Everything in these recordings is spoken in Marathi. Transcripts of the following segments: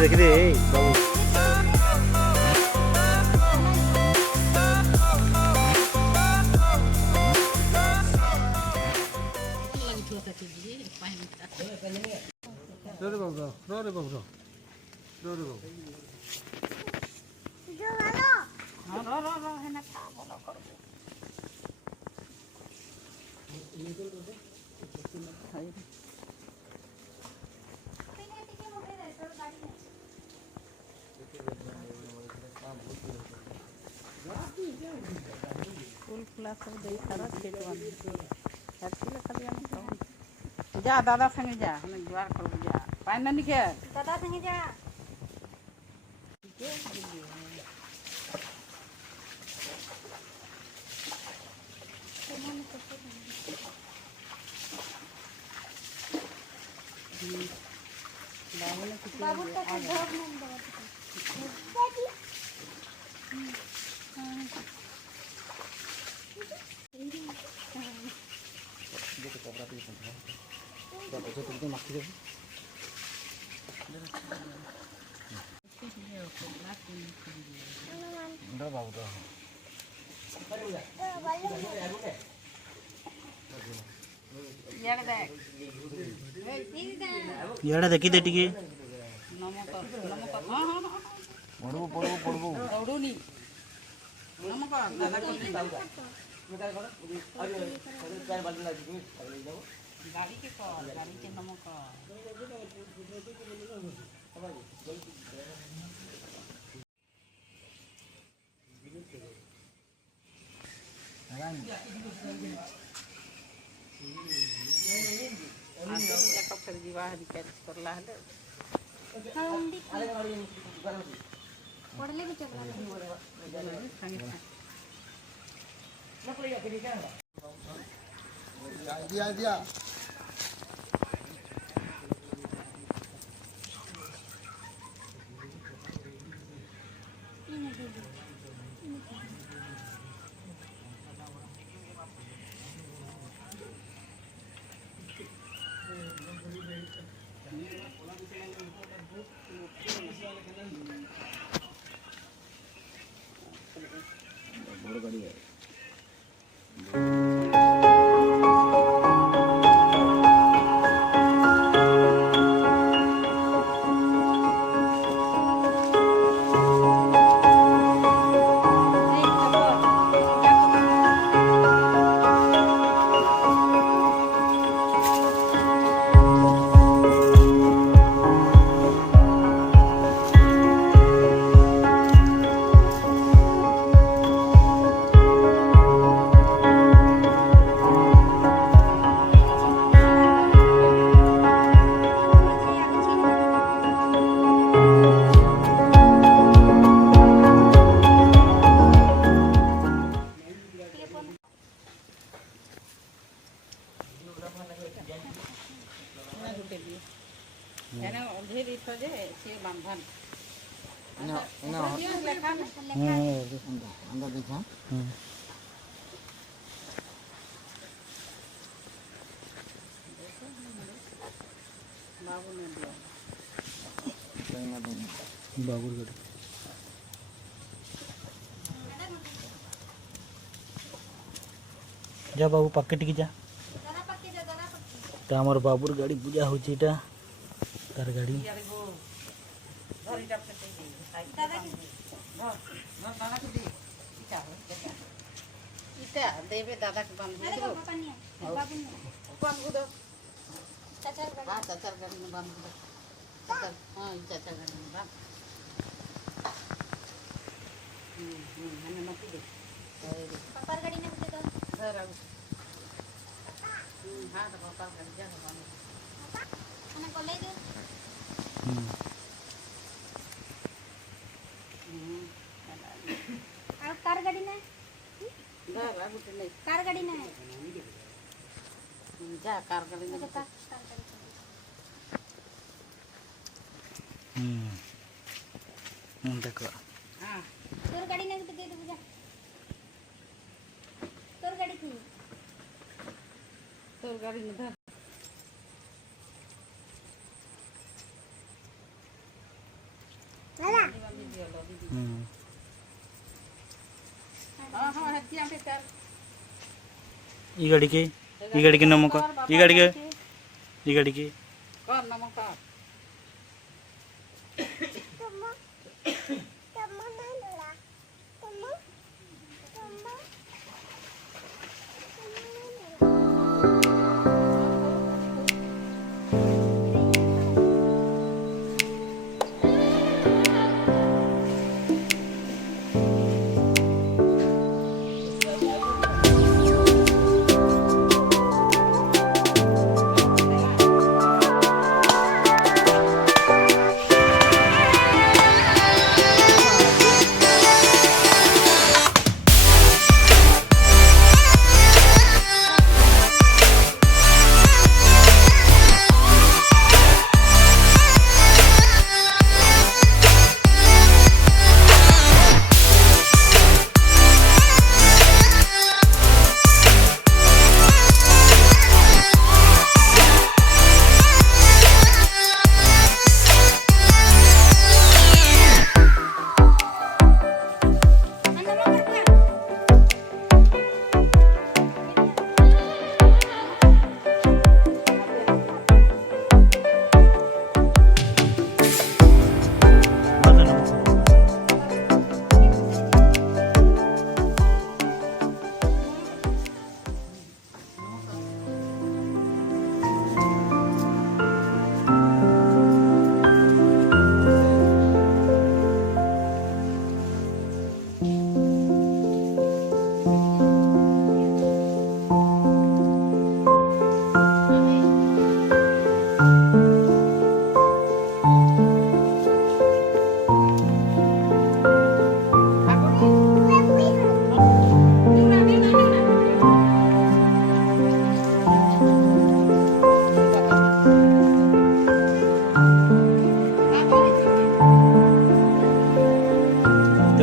ଦେଖିଦେ ବାବୁ रे बाबू रे बाबू रे बाबू फूल फुला सब दे सारा खेत जा दादा संगे जा हमें द्वार कर जा पानी नहीं के दादा संगे जा बाबू का घर में याडा देखी दे टिके नमक नमक हां हां पड़बो पड़बो पड़बो दौड़ूनी नमक दादा को गाड़ी के नमक पढ़ले भी चल दिया दिया बड़ गाड़ी है बाबूर गाड़ी जा बाबू पाके टिके जा हमर बाबूर गाड़ी पूजा होची टा तार गाड़ी देवे दादा के बांध दो बाबू दो चाचा गाड़ी में बांध दो हां चाचा गाड़ी में बांध मैंने मत दे पापा गाड़ी में दे दो घर आओ हां तो पापा गाड़ी जा बांध मैंने को ले दे और कार गाड़ी ना घर आ गुटे नहीं कार गाड़ी ना जा कार गाड़ी में देखो हां तोर गाड़ी ना दे दे जा तोर गाड़ी थी तोर गाड़ी में धर ಈ ಗಾಡಿಗೆ ನಮ್ಮಕ್ಕ ಈ ಗಾಡಿಗೆ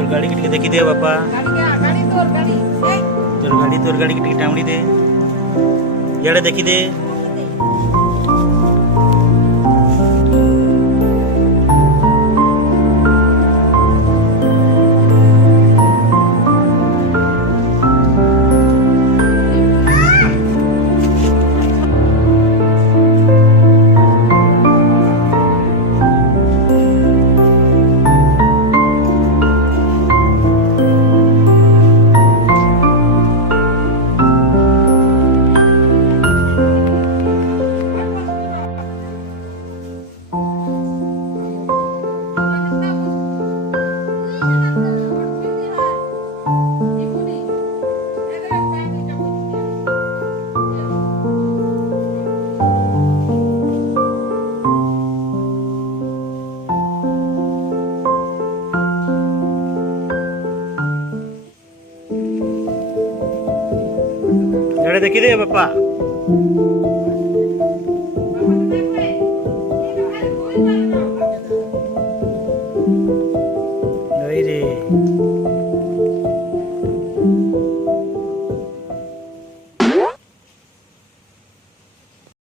गाड़ी किटके देखी दे बापा तोर गाड़ी किटके टांगड़ी दे याडे देखी दे याडे देखी दे बापा